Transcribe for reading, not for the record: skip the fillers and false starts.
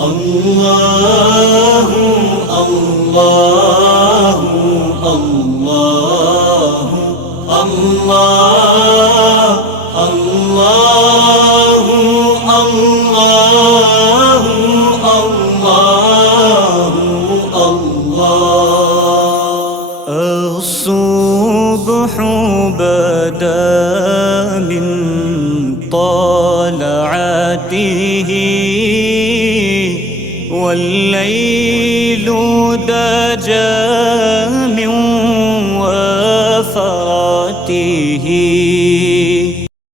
الله الله الله الله الله الله الله الله. الصبح بدا من طلعته والليل دجى من وفراته